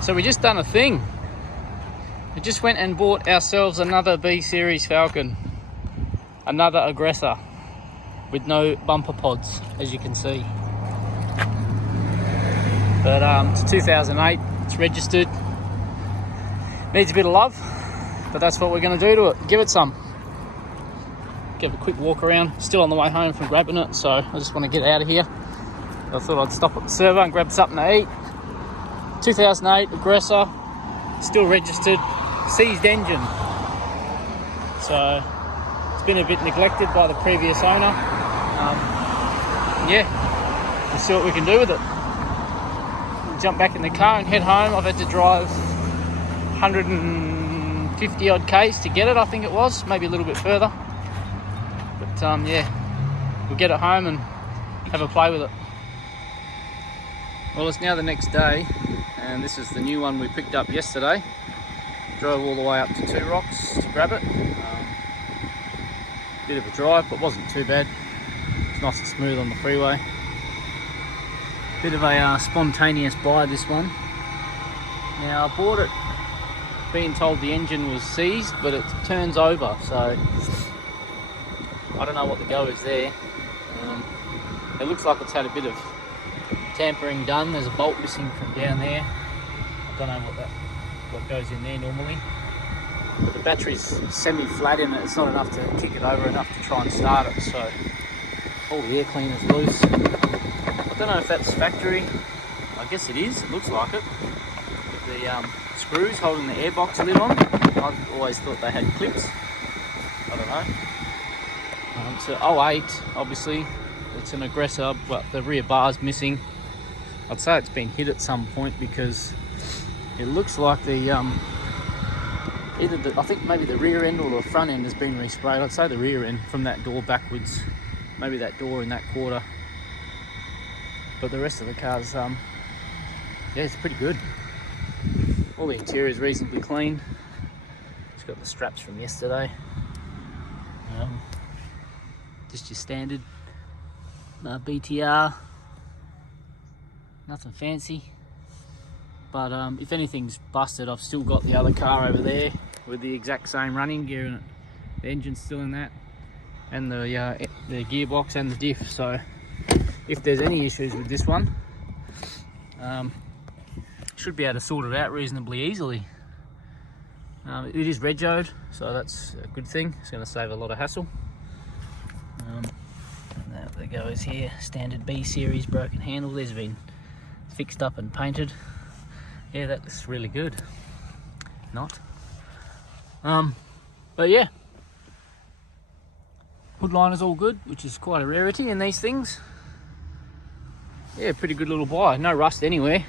So we just done a thing. We just went and bought ourselves another B series Falcon, another aggressor with no bumper pods, as you can see. But it's 2008, it's registered, needs a bit of love, but that's what we're going to do to it, give it some. Give a quick walk around, still on the way home from grabbing it, so I just want to get out of here. I thought I'd stop at the servo and grab something to eat. 2008 aggressor, still registered, seized engine. So it's been a bit neglected by the previous owner. Yeah, we'll see what we can do with it. We'll jump back in the car and head home. I've had to drive 150 odd Ks to get it, I think it was, maybe a little bit further. But yeah, we'll get it home and have a play with it. Well, it's now the next day, and this is the new one we picked up yesterday. Drove all the way up to Two Rocks to grab it. Bit of a drive, but wasn't too bad. It's nice and smooth on the freeway. Bit of a spontaneous buy, this one. Now, I bought it being told the engine was seized, but it turns over, so I don't know what the go is there. It looks like it's had a bit of tampering done. There's a bolt missing from down there. I don't know what goes in there normally. But the battery's semi-flat in it. It's not enough to kick it over enough to try and start it. So all the air cleaner's loose. I don't know if that's factory. I guess it is. It looks like it. With the screws holding the airbox lid on. I've always thought they had clips. I don't know. So 08, obviously. It's an aggressor, but the rear bar's missing. I'd say it's been hit at some point because it looks like the I think maybe the rear end or the front end has been resprayed. I'd say the rear end from that door backwards, maybe that door in that quarter. But the rest of the car's yeah, it's pretty good. All the interior is reasonably clean. It's got the straps from yesterday. Just your standard BTR. Nothing fancy, but if anything's busted, I've still got the other car over there with the exact same running gear in it. The engine's still in that, and the gearbox and the diff. So if there's any issues with this one, should be able to sort it out reasonably easily. It is regoed, so that's a good thing. It's going to save a lot of hassle. There goes here, standard B series broken handle. There's been fixed up and painted. Yeah, that looks really good. Not. But yeah, hood liner's all good, which is quite a rarity in these things. Yeah, pretty good little buy. No rust anywhere.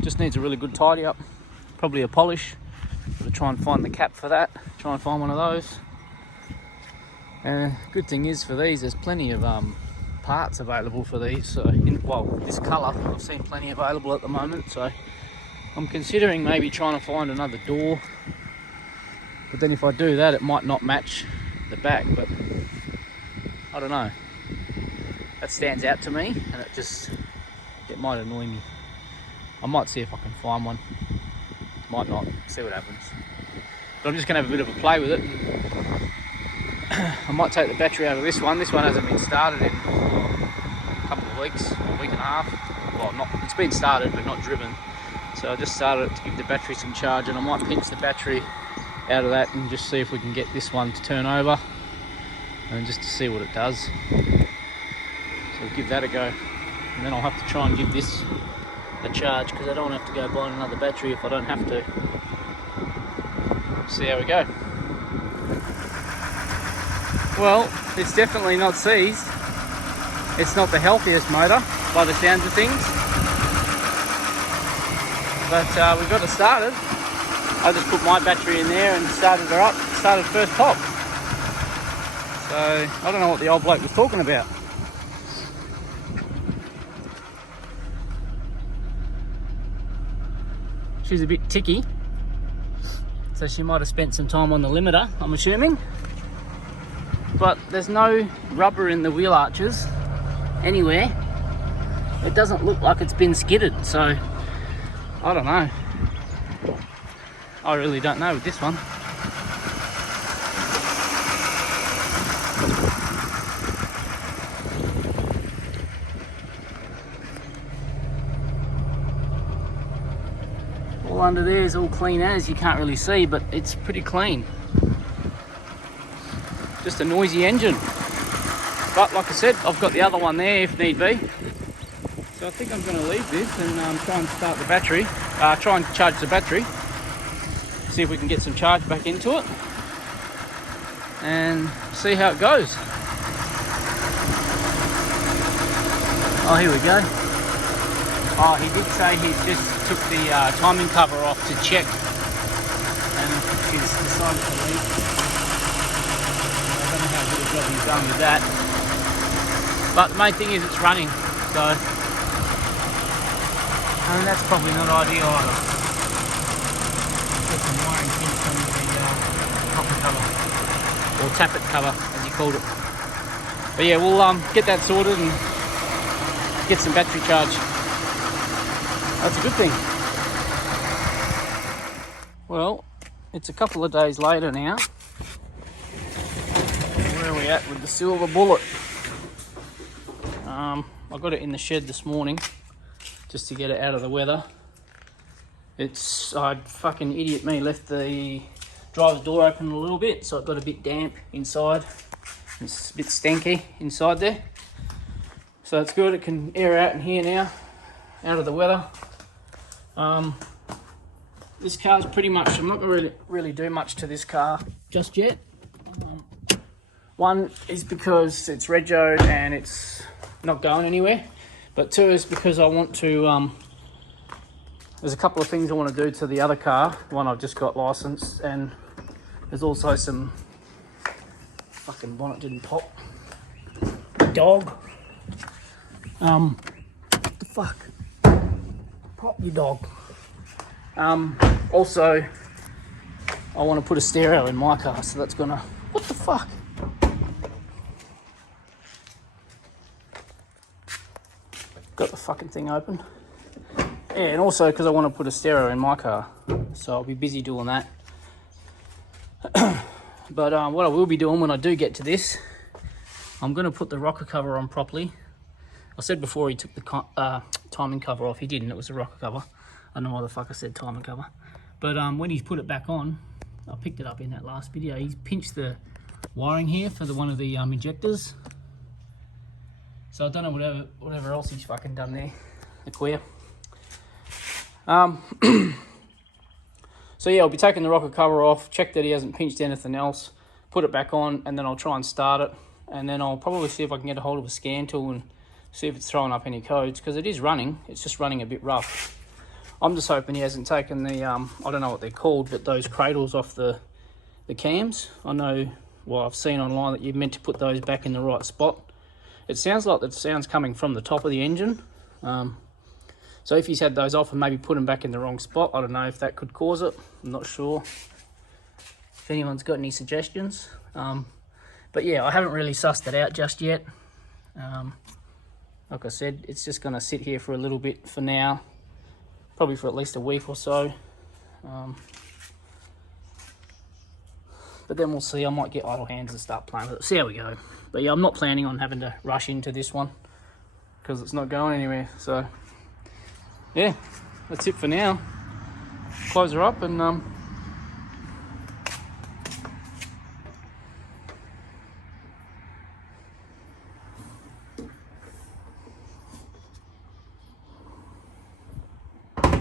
Just needs a really good tidy up. Probably a polish. Gotta try and find the cap for that. Try and find one of those. Good thing is for these, there's plenty of parts available for these. So, well, this colour, I've seen plenty available at the moment. So, I'm considering maybe trying to find another door. But then if I do that, it might not match the back. But I don't know. That stands out to me, and it might annoy me. I might see if I can find one. Might not. See what happens. But I'm just gonna have a bit of a play with it. I might take the battery out of this one. This one hasn't been started in a couple of weeks, a week and a half. Well, it's been started but not driven. So I just started it to give the battery some charge, and I might pinch the battery out of that and just see if we can get this one to turn over, and just to see what it does. So we'll give that a go, and then I'll have to try and give this a charge, because I don't have to go buy another battery if I don't have to. See how we go. Well, it's definitely not seized. It's not the healthiest motor by the sounds of things, but we got it started. I just put my battery in there and started her up. Started first pop. So I don't know what the old bloke was talking about. She's a bit ticky, so she might have spent some time on the limiter, I'm assuming. But there's no rubber in the wheel arches anywhere. It doesn't look like it's been skidded, so I don't know. I really don't know with this one. All under there is all clean as, you can't really see, but it's pretty clean. Just a noisy engine. But like I said, I've got the other one there if need be. So I think I'm going to leave this and try and start the battery. Try and charge the battery. See if we can get some charge back into it. And see how it goes. Oh, here we go. Oh, he did say he just took the timing cover off to check. And she's decided to leave. I don't know how good a job he's done with that. But the main thing is it's running. So, and that's probably not ideal either. Get some wiring pinched on the copper cover, or tappet cover as you called it. But yeah, we'll get that sorted and get some battery charge. That's a good thing. Well, it's a couple of days later now. Where are we at with the silver bullet? I got it in the shed this morning just to get it out of the weather. I fucking idiot me, left the driver's door open a little bit, so it got a bit damp inside. It's a bit stanky inside there. So it's good, it can air out in here now, out of the weather. This car's pretty much, I'm not going to really do much to this car just yet. One is because it's regoed and it's not going anywhere. But two is because I want to, there's a couple of things I want to do to the other car. One I've just got licensed, and there's also some, fucking bonnet didn't pop. Dog. What the fuck? Pop your dog. Also, I want to put a stereo in my car, so that's gonna, what the fuck? Got the fucking thing open. Yeah, and also because I want to put a stereo in my car, so I'll be busy doing that. But what I will be doing when I do get to this, I'm going to put the rocker cover on properly. I said before he took the timing cover off. He didn't, it was a rocker cover. I don't know why the fuck I said timing cover. But when he's put it back on, I picked it up in that last video, he's pinched the wiring here for one of the injectors. So I don't know whatever else he's fucking done there, the queer. So yeah, I'll be taking the rocker cover off, check that he hasn't pinched anything else, put it back on, and then I'll try and start it. And then I'll probably see if I can get a hold of a scan tool and see if it's throwing up any codes, because it is running, it's just running a bit rough. I'm just hoping he hasn't taken the, I don't know what they're called, but those cradles off the cams. I know, well, I've seen online that you're meant to put those back in the right spot. It sounds like the sound's coming from the top of the engine. So if he's had those off and maybe put them back in the wrong spot, I don't know if that could cause it. I'm not sure. If anyone's got any suggestions. But yeah, I haven't really sussed it out just yet. Like I said, it's just going to sit here for a little bit for now. Probably for at least a week or so. But then we'll see. I might get idle hands and start playing with it. See how we go. But yeah, I'm not planning on having to rush into this one because it's not going anywhere. So yeah, that's it for now. Close her up and